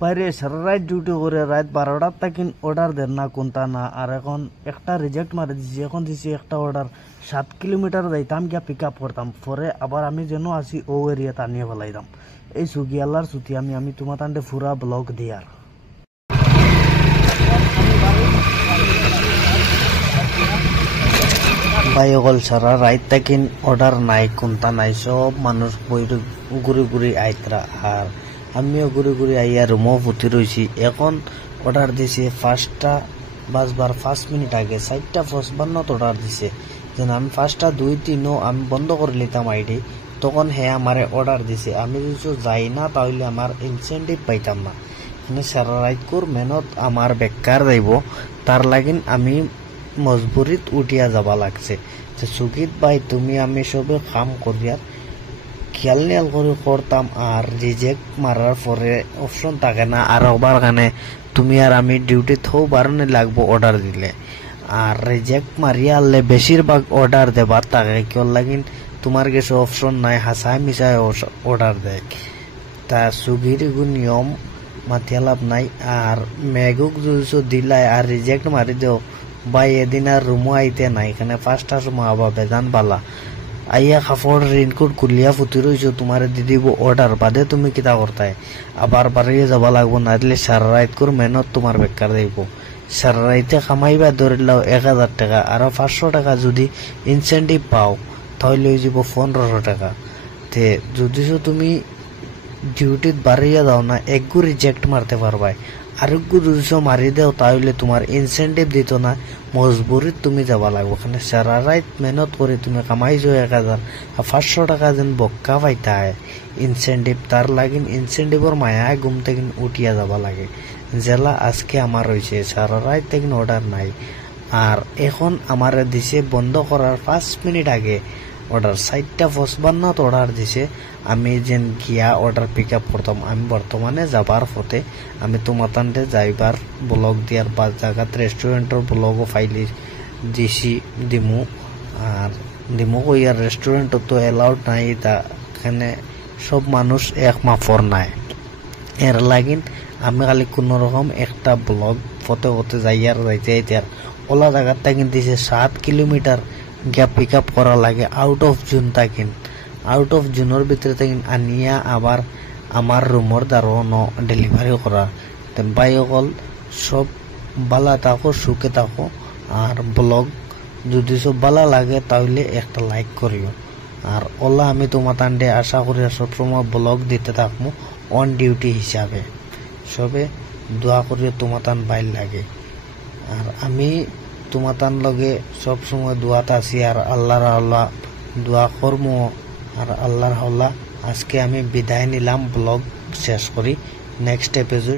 বাইরে সারা রাত ডিউটি করে রাত 12টার তাকিন অর্ডার দেন না কোনটা না। আর এখন একটা রিজেক্ট মারি দিছি, এখন দিছি একটা অর্ডার 7 কিলোমিটার যাইতাম গিয়া পিক আপ করতাম, পরে আবার আমি যেন আসি ও এরিয়াতে আনিয়ে ফেলাইতাম। এই সুগি আল্লাহর ছুটি আমি তোমার তান্ডে পুরা ব্লগ দিয়ার ভাই অকল সারা রাত তাকিন অর্ডার নাই কোনটা নাই, সব মানুষ বই ঘুরে ঘুরে আইতরা। আর আমিও ঘুরে ঘুরে আইয়া রুমও ফুটি রয়েছি। এখন অর্ডার দিছে 5টা বাজবার 5 মিনিট আগে, 4টা 55 অর্ডার দিছে। যেন আমি 5টা 2-3 আমি বন্ধ করে নিতাম আইডি, তখন হ্যাঁ আমারে অর্ডার দিছে। আমি যদি যাই না তাহলে আমার ইনসেন্টিভ পাইতাম না। মানে সারা রাত কর মেহনত আমার বেকার যাইব, তার লাগিন আমি মজবুরিত উঠিয়া যাবা লাগছে। যে সুগীত ভাই তুমি আমি সবে কাম করিয়ার খেয়াল নিয়াল করে করতাম, আর রিজেক্ট মারার পরে অপশন থাকে না আর ওবার কানে তুমি আর আমি ডিউটি থো বারণে লাগবো অর্ডার দিলে। আর রিজেক্ট মারিয়া আনলে বেশিরভাগ অর্ডার দেবার থাকে, কেউ লাগিন তোমার কাছে অপশন নাই, হাসায় মিশায় অর্ডার দেয়। তা সুগির নিয়ম মাথিয়া লাভ নাই। আর মেঘুক যদি দিলাই আর রিজেক্ট মারি দেও ভাই, এদিন আর রুমও আইতে নাই। এখানে 5টার সময় আবার বেজান বালা আইয়া কাপড় রেনকোট খুলিয়া ফুটি রয়েছো, তোমার দি দিব অর্ডার বাদে তুমি কিতা করতাই আবার বাড়িয়ে যাবা লাগবো, না দিলে সারা রাত করে মেহনত তোমার বেকার যাইব। সারা রাইতে কামাইবা ধরে লাও 1000 টাকা, আরো 500 টাকা যদি ইনসেন্টিভ পাও তাহলে হয়ে যাব 1500 টাকা। তে যদি তুমি ডিউটিত বাড়িয়ে দাও না, একগু রিজেক্ট মারতে পারবাই। আরেকগু যদি মারি দেও তাহলে তোমার ইনসেন্টিভ দিত না, মজবুরিত তুমি যাবা লাগবো। ওখানে সারা রাত মেহনত করে তুমি কামাইছো 1000 আর 500 টাকা যেন বক্কা পাইতা ইনসেন্টিভ, তার লাগিন ইনসেন্টিভর মায়ায় ঘুম থেকে উঠিয়া যাবা লাগে। জেলা আজকে আমার রয়েছে সারা রাত থেকে অর্ডার নাই। আর এখন আমার দিছে বন্ধ করার 5 মিনিট আগে অর্ডার 4টা 55 অর্ডার দিছে। আমি যেন গিয়া অর্ডার পিক আপ করতাম। আমি বর্তমানে যাবার পথে, আমি তোমাতান্ডে যাইবার ব্লগ দিয়ার 5 জায়গাত রেস্টুরেন্টের ব্লগও ফাইলি দিছি দিমু। আর দিমু কইয়ার রেস্টুরেন্টত তো এলাউড নাই, তা এখানে সব মানুষ এক মাফর নাই। এর লাগিন আমি খালি কোনো রকম একটা ব্লগ ফতে ফতে যাইয়ার যাইতে আর ওলা জায়গার তাকিন দিছে 7 কিলোমিটার গিয়া পিক আপ করা লাগে আউট অফ জোন তাকিন। আউট অফ জোনের ভিতরে তাকিন আনিয়া আবার আমার রুমর দ্বারা ডেলিভারি করা। ভাই অকল সব বালা থাকো, সুখে থাকো। আর ব্লগ যদি সব বালা লাগে তাহলে একটা লাইক করিও। আর ওলা আমি তোমার তান্ডে আশা করি সবসময় ব্লগ দিতে থাকবো অন ডিউটি হিসাবে। সবে দোয়া করিও তোমার তান বাইর লাগে। আর আমি তোমার তান লগে সবসময় দোয়াত আছি। আর আল্লাহর আল্লাহ দোয়া করবো। আর আল্লাহর আল্লাহ আজকে আমি বিদায় নিলাম ব্লগ শেষ করি। Next episode